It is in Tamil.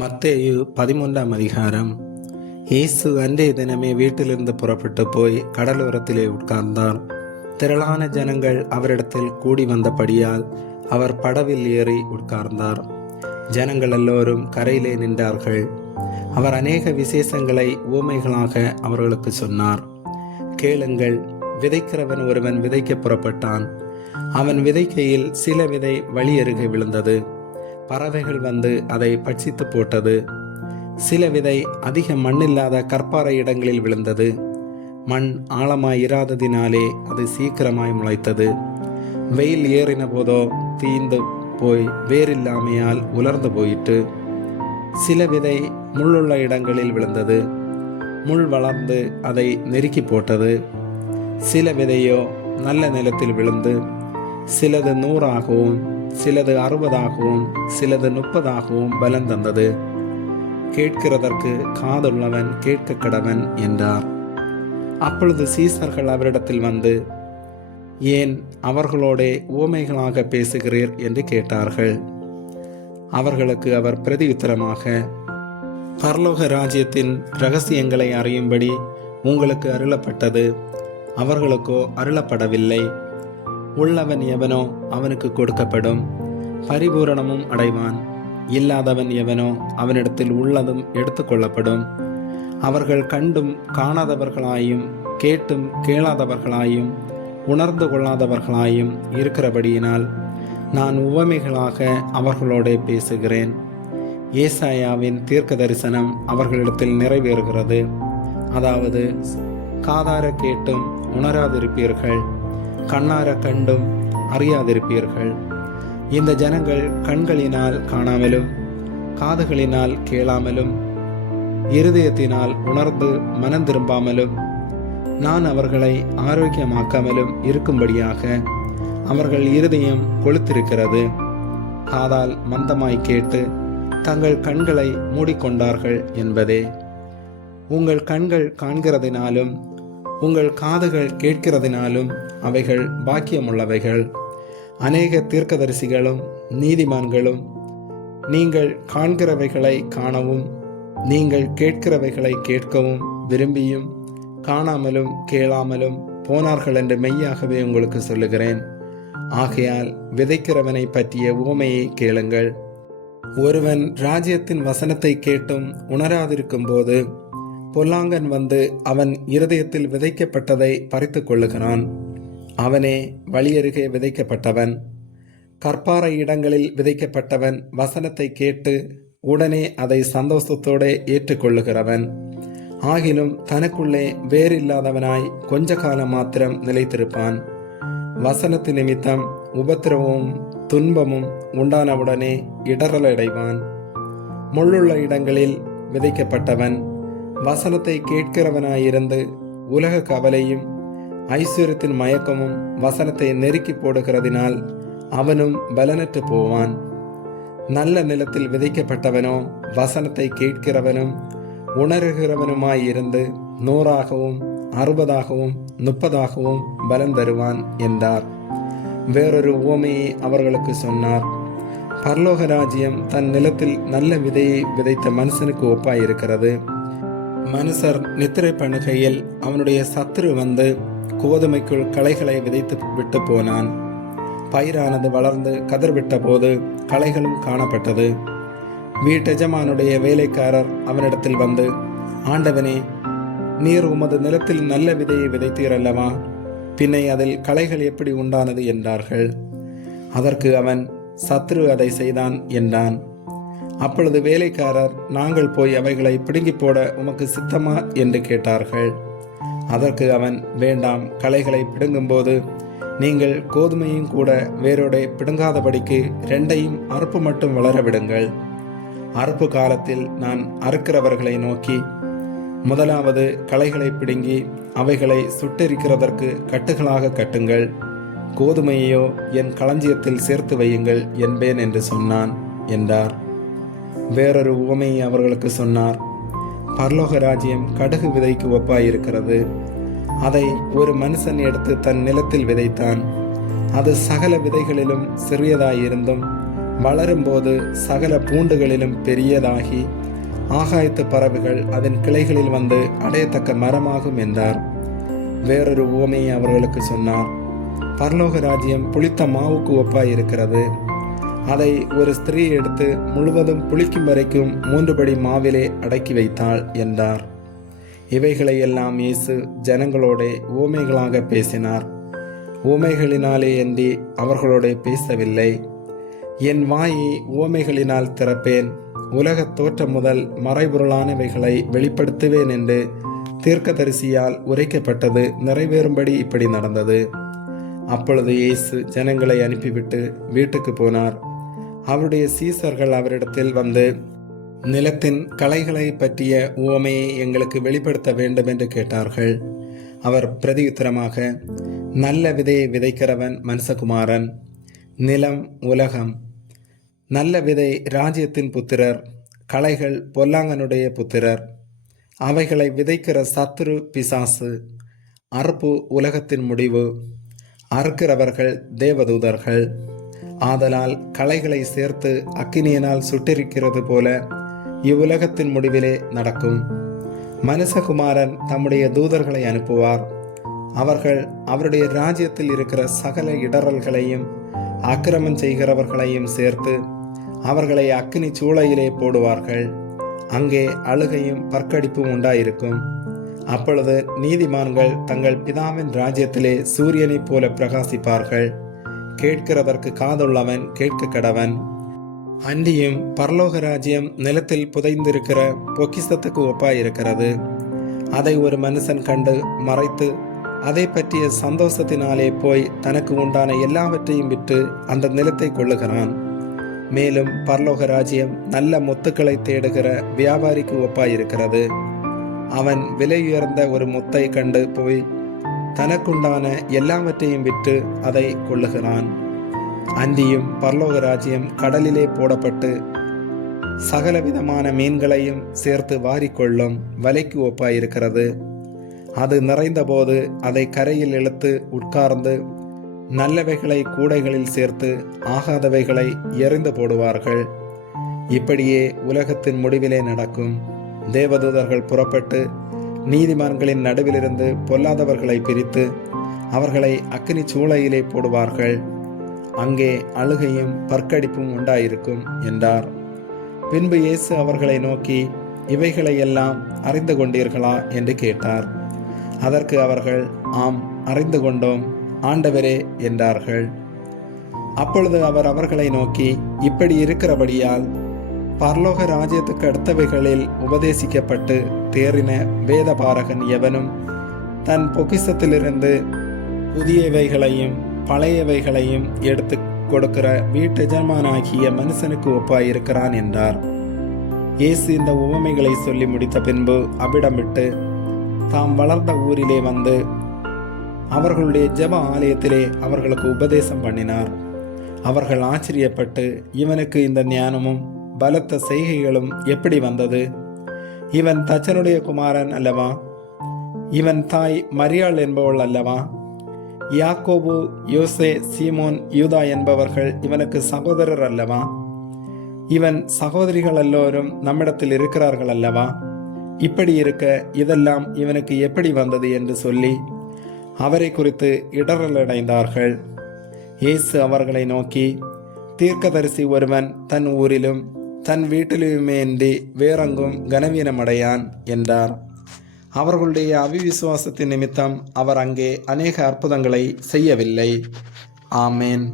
மத்தேயு 13ஆம் அதிகாரம். இயேசு அன்றைய தினமே வீட்டிலிருந்து புறப்பட்டு போய் கடலோரத்திலே உட்கார்ந்தார். திரளான ஜனங்கள் அவரிடத்தில் கூடி வந்தபடியால் அவர் படவில் ஏறி உட்கார்ந்தார். ஜனங்கள் எல்லோரும் கரையிலே நின்றார்கள். அவர் அநேக விசேஷங்களை உவமைகளாக அவர்களுக்கு சொன்னார். கேளுங்கள், விதைக்கிறவன் ஒருவன் விதைக்க புறப்பட்டான். அவன் விதைக்கையில் சில விதை வழி அருகே விழுந்தது. பறவைகள் வந்து அதை பட்சித்து போட்டது. சில விதை அதிக மண்ணில்லாத கற்பாறை இடங்களில் விழுந்தது. மண் ஆழமாய் இராததினாலே அது சீக்கிரமாய் முளைத்தது. வெயில் ஏறின போதோ தீந்து போய் வேறில்லாமையால் உலர்ந்து போயிட்டு. சில விதை முள்ளுள்ள இடங்களில் விழுந்தது. முள் வளர்ந்து அதை நெருக்கி போட்டது. சில விதையோ நல்ல நிலத்தில் விழுந்து சிலது 100ஆகவும் சிலது 60ஆகவும் சிலது 30ஆகவும் பலன் தந்தது. கேட்கிறதற்கு காதுள்ளவன் கேட்க கடவன் என்றார். அப்பொழுது சீசர்கள் அவரிடத்தில் வந்து, ஏன் அவர்களோடே உவமைகளாக பேசுகிறீர் என்று கேட்டார்கள். அவர்களுக்கு அவர் பிரதியுத்தரமாக, பரலோக ராஜ்யத்தின் இரகசியங்களை அறியும்படி உங்களுக்கு அருளப்பட்டது, அவர்களுக்கோ அருளப்படவில்லை. உள்ளவன் எவனோ அவனுக்கு கொடுக்கப்படும், பரிபூரணமும் அடைவான். இல்லாதவன் எவனோ அவனிடத்தில் உள்ளதும் எடுத்துக்கொள்ளப்படும். அவர்கள் கண்டும் காணாதவர்களாயும் கேட்டும் கேளாதவர்களாயும் உணர்ந்து கொள்ளாதவர்களாயும் இருக்கிறபடியினால் நான் உவமைகளாக அவர்களோட பேசுகிறேன். ஏசாயாவின் தீர்க்க தரிசனம் அவர்களிடத்தில் நிறைவேறுகிறது. அதாவது, காதார கேட்டும் உணராதிருப்பீர்கள், கண்ணார கண்டும் அறியாதிருப்பீர்கள். இந்த ஜனங்கள் கண்களினால் காணாமலும் காதுகளினால் கேளாமலும் இருதயத்தினால் உணர்ந்து மனம் திரும்பாமலும் நான் அவர்களை ஆரோக்கியமாக்காமலும் இருக்கும்படியாக அவர்கள் இருதயம் கொளுத்திருக்கிறது. காதால் மந்தமாய் கேட்டு தங்கள் கண்களை மூடிக்கொண்டார்கள் என்பதே. உங்கள் கண்கள் காண்கிறதினாலும் உங்கள் காதுகள் கேட்கிறதினாலும் அவைகள் பாக்கியமுள்ளவைகள். அநேக தீர்க்கதரிசிகளும் நீதிமான்களும் நீங்கள் காண்கிறவைகளை காணவும் நீங்கள் கேட்கிறவைகளை கேட்கவும் விரும்பியும் காணாமலும் கேளாமலும் போனார்கள் என்று மெய்யாகவே உங்களுக்கு சொல்லுகிறேன். ஆகையால் விதைக்கிறவனை பற்றிய உவமையை கேளுங்கள். ஒருவன் ராஜ்யத்தின் வசனத்தை கேட்டும் உணராதிருக்கும் போது பொல்லாங்கன் வந்து அவன் இருதயத்தில் விதைக்கப்பட்டதை பறித்து கொள்ளுகிறான். அவனே வழியருகே விதைக்கப்பட்டவன். கற்பாறை இடங்களில் விதைக்கப்பட்டவன் வசனத்தை கேட்டு உடனே அதை சந்தோஷத்தோடு ஏற்றுக்கொள்ளுகிறவன். ஆகிலும் தனக்குள்ளே வேறில்லாதவனாய் கொஞ்ச காலம் மாத்திரம் நிலைத்திருப்பான். வசனத்து நிமித்தம் உபத்திரவமும் துன்பமும் உண்டானவுடனே இடறலடைவான். முள்ளுள்ள இடங்களில் விதைக்கப்பட்டவன் வசனத்தை கேட்கிறவனாயிருந்து உலக கவலையும் ஐஸ்வர்யத்தின் மயக்கமும் வசனத்தை நெருக்கி போடுகிறதினால் அவனும் பலனற்று போவான். நல்ல நிலத்தில் விதைக்கப்பட்டவனோ வசனத்தை கேட்கிறவனும் உணர்கிறவனுமாயிருந்து 100ஆகவும் 60ஆகவும் 30ஆகவும் பலன் தருவான் என்றார். வேறொரு உவமையை அவர்களுக்கு சொன்னார். பரலோக ராஜ்யம் தன் நிலத்தில் நல்ல விதையை விதைத்த மனுஷனுக்கு ஒப்பாயிருக்கிறது. மனுஷர் நித்திரை பண்ணுகையில் அவனுடைய சத்துரு வந்து கோதுமைக்குள் களைகளை விதைத்து விட்டு போனான். பயிரானது வளர்ந்து கதிர்விட்ட போது களைகளும் காணப்பட்டது. வீட்டெஜமானுடைய வேலைக்காரர் அவனிடத்தில் வந்து, ஆண்டவனே, நீர் உமது நிலத்தில் நல்ல விதையை விதைத்தீரல்லவா, பின்னை அதில் களைகள் எப்படி உண்டானது என்றார்கள். அதற்கு அவன், சத்ரு அதை செய்தான் என்றான். அப்பொழுது வேலைக்காரர், நாங்கள் போய் அவைகளை பிடுங்கி போட உமக்கு சித்தமா என்று கேட்டார்கள். அதற்கு அவன், வேண்டாம், களைகளை பிடுங்கும்போது நீங்கள் கோதுமையும் கூட வேரோட பிடுங்காதபடிக்கு 2ஐயும் அறுப்பு மட்டும் வளர விடுங்கள். அறுப்பு காலத்தில் நான் அறுக்கிறவர்களை நோக்கி, முதலாவது களைகளை பிடுங்கி அவைகளை சுட்டெரிக்கிறதற்கு கட்டுகளாக கட்டுங்கள், கோதுமையோ என் களஞ்சியத்தில் சேர்த்து வையுங்கள் என்பேன் என்று சொன்னான் என்றார். வேறொரு உவமையை அவர்களுக்கு சொன்னார். பரலோக ராஜ்யம் கடுகு விதைக்கு ஒப்பாயிருக்கிறது. அதை ஒரு மனுஷன் எடுத்து தன் நிலத்தில் விதைத்தான். அது சகல விதைகளிலும் சிறியதாயிருந்தும் வளரும்போது சகல பூண்டுகளிலும் பெரியதாகி ஆகாயத்து பறவைகள் அதன் கிளைகளில் வந்து அடையத்தக்க மரமாகும் என்றார். வேறொரு உவமையை அவர்களுக்கு சொன்னார். பரலோக ராஜ்யம் புளித்த மாவுக்கு ஒப்பாயிருக்கிறது. அதை ஒரு ஸ்திரீ எடுத்து முழுவதும் புளிக்கும் வரைக்கும் 3 படி மாவிலே அடக்கி வைத்தாள் என்றார். இவைகளை எல்லாம் இயேசு ஜனங்களோட உவமைகளாக பேசினார். உவமைகளினாலே அன்றி அவர்களோட பேசவில்லை. என் வாயை உவமைகளினால் திறப்பேன், உலகத் தோற்றம் முதல் மறைபொருளானவைகளை வெளிப்படுத்துவேன் என்று தீர்க்கதரிசியால் உரைக்கப்பட்டது நிறைவேறும்படி இப்படி நடந்தது. அப்பொழுது இயேசு ஜனங்களை அனுப்பிவிட்டு வீட்டுக்கு போனார். அவருடைய சீசர்கள் அவரிடத்தில் வந்து, நிலத்தின் களைகளை பற்றிய உவமையை எங்களுக்கு வெளிப்படுத்த வேண்டும் என்று கேட்டார்கள். அவர் பிரதியுத்தரமாக, நல்ல விதையை விதைக்கிறவன் மனுஷகுமாரன், நிலம் உலகம். நல்ல விதை ராஜ்யத்தின் புத்திரர், களைகள் பொல்லாங்கனுடைய புத்திரர். அவைகளை விதைக்கிற சத்துரு பிசாசு. அறுப்பு உலகத்தின் முடிவு, அறுக்கிறவர்கள் தேவதூதர்கள். ஆதலால் களைகளை சேர்த்து அக்கினியினால் சுட்டெரிக்கிறது போல இவ்வுலகத்தின் முடிவிலே நடக்கும். மனுஷகுமாரன் தம்முடைய தூதர்களை அனுப்புவார். அவர்கள் அவருடைய ராஜ்யத்தில் இருக்கிற சகல இடறல்களையும் அக்கிரமம் செய்கிறவர்களையும் சேர்த்து அவர்களை அக்கினி சூளையிலே போடுவார்கள். அங்கே அழுகையும் பற்கடிப்பும் உண்டாயிருக்கும். அப்பொழுது நீதிமான்கள் தங்கள் பிதாவின் ராஜ்யத்திலே சூரியனைப் போல பிரகாசிப்பார்கள். கேட்கிறதற்கு காதுள்ளவன் கேட்க கடவன். அன்றியும் பரலோக ராஜ்யம் நிலத்தில் புதைந்திருக்கிற பொக்கிஷத்துக்கு ஒப்பாயிருக்கிறது. அதை ஒரு மனுஷன் கண்டு மறைத்து அதை பற்றிய சந்தோஷத்தினாலே போய் தனக்கு உண்டான எல்லாவற்றையும் விற்று அந்த நிலத்தை கொள்ளுகிறான். மேலும் பரலோக ராஜ்யம் நல்ல முத்துக்களை தேடுகிற வியாபாரிக்கு ஒப்பாயிருக்கிறது. அவன் விலையுயர்ந்த ஒரு முத்தை கண்டு போய் தனக்குண்டான எல்லாவற்றையும் விற்று அதை கொள்ளுகிறான். அன்றியும் பரலோக ராஜ்யம் கடலிலே போடப்பட்டு சகலவிதமான மீன்களையும் சேர்த்து வாரிக்கொள்ளும் வலைக்கு ஒப்பாயிருக்கிறது. அது நிறைந்தபோது அதை கரையில் இழுத்து உட்கார்ந்து நல்லவைகளை கூடைகளில் சேர்த்து ஆகாதவைகளை எறிந்து போடுவார்கள். இப்படியே உலகத்தின் முடிவிலே நடக்கும். தேவதூதர்கள் புறப்பட்டு நீதிமான்களின் நடுவிலிருந்து பொல்லாதவர்களை பிரித்து அவர்களை அக்கினி சூளையிலே போடுவார்கள். அங்கே அழுகையும் பற்கடிப்பும் உண்டாயிருக்கும் என்றார். பின்பு இயேசு அவர்களை நோக்கி, இவைகளை எல்லாம் அறிந்து கொண்டீர்களா என்று கேட்டார். அதற்கு அவர்கள், ஆம், அறிந்து கொண்டோம் ஆண்டவரே என்றார்கள். அப்பொழுது அவர் அவர்களை நோக்கி, இப்படி இருக்கிறபடியால் பரலோக ராஜ்யத்துக்கு அடுத்தவைகளில் உபதேசிக்கப்பட்டு தேறின வேதபாரகன் எவனும் தன் பொக்கிஷத்திலிருந்து புதியவைகளையும் பழையவைகளையும் எடுத்து கொடுக்கிற வீட்டெஜமானாகிய மனுஷனுக்கு ஒப்பாயிருக்கிறான் என்றார். இயேசு இந்த உவமைகளை சொல்லி முடித்த பின்பு அவ்விடம் விட்டு தாம் வளர்ந்த ஊரிலே வந்து அவர்களுடைய ஜெப ஆலயத்திலே அவர்களுக்கு உபதேசம் பண்ணினார். அவர்கள் ஆச்சரியப்பட்டு, இவனுக்கு இந்த ஞானமும் பலத்த செய்கைகளும் எப்படி வந்தது? இவன் தச்சனுடைய குமாரன் அல்லவா? இவன் தாய் மரியாள் என்பவள் அல்லவா? யாக்கோபு, யோசே, சீமோன், யூதா என்பவர்கள் இவனுக்கு சகோதரர் அல்லவா? இவன் சகோதரிகள் எல்லோரும் நம்மிடத்தில் இருக்கிறார்கள் அல்லவா? இப்படி இருக்க இதெல்லாம் இவனுக்கு எப்படி வந்தது என்று சொல்லி அவரை குறித்து இடரலடைந்தார்கள். இயேசு அவர்களை நோக்கி, தீர்க்கதரிசி ஒருவன் தன் ஊரிலும் தன் வீட்டிலுமேன்றி வேறெங்கும் கனவீனமடையான் என்றார். அவர்களுடைய அவிவிசுவாசத்தின் நிமித்தம் அவர் அங்கே அநேக அற்புதங்களை செய்யவில்லை. ஆமேன்.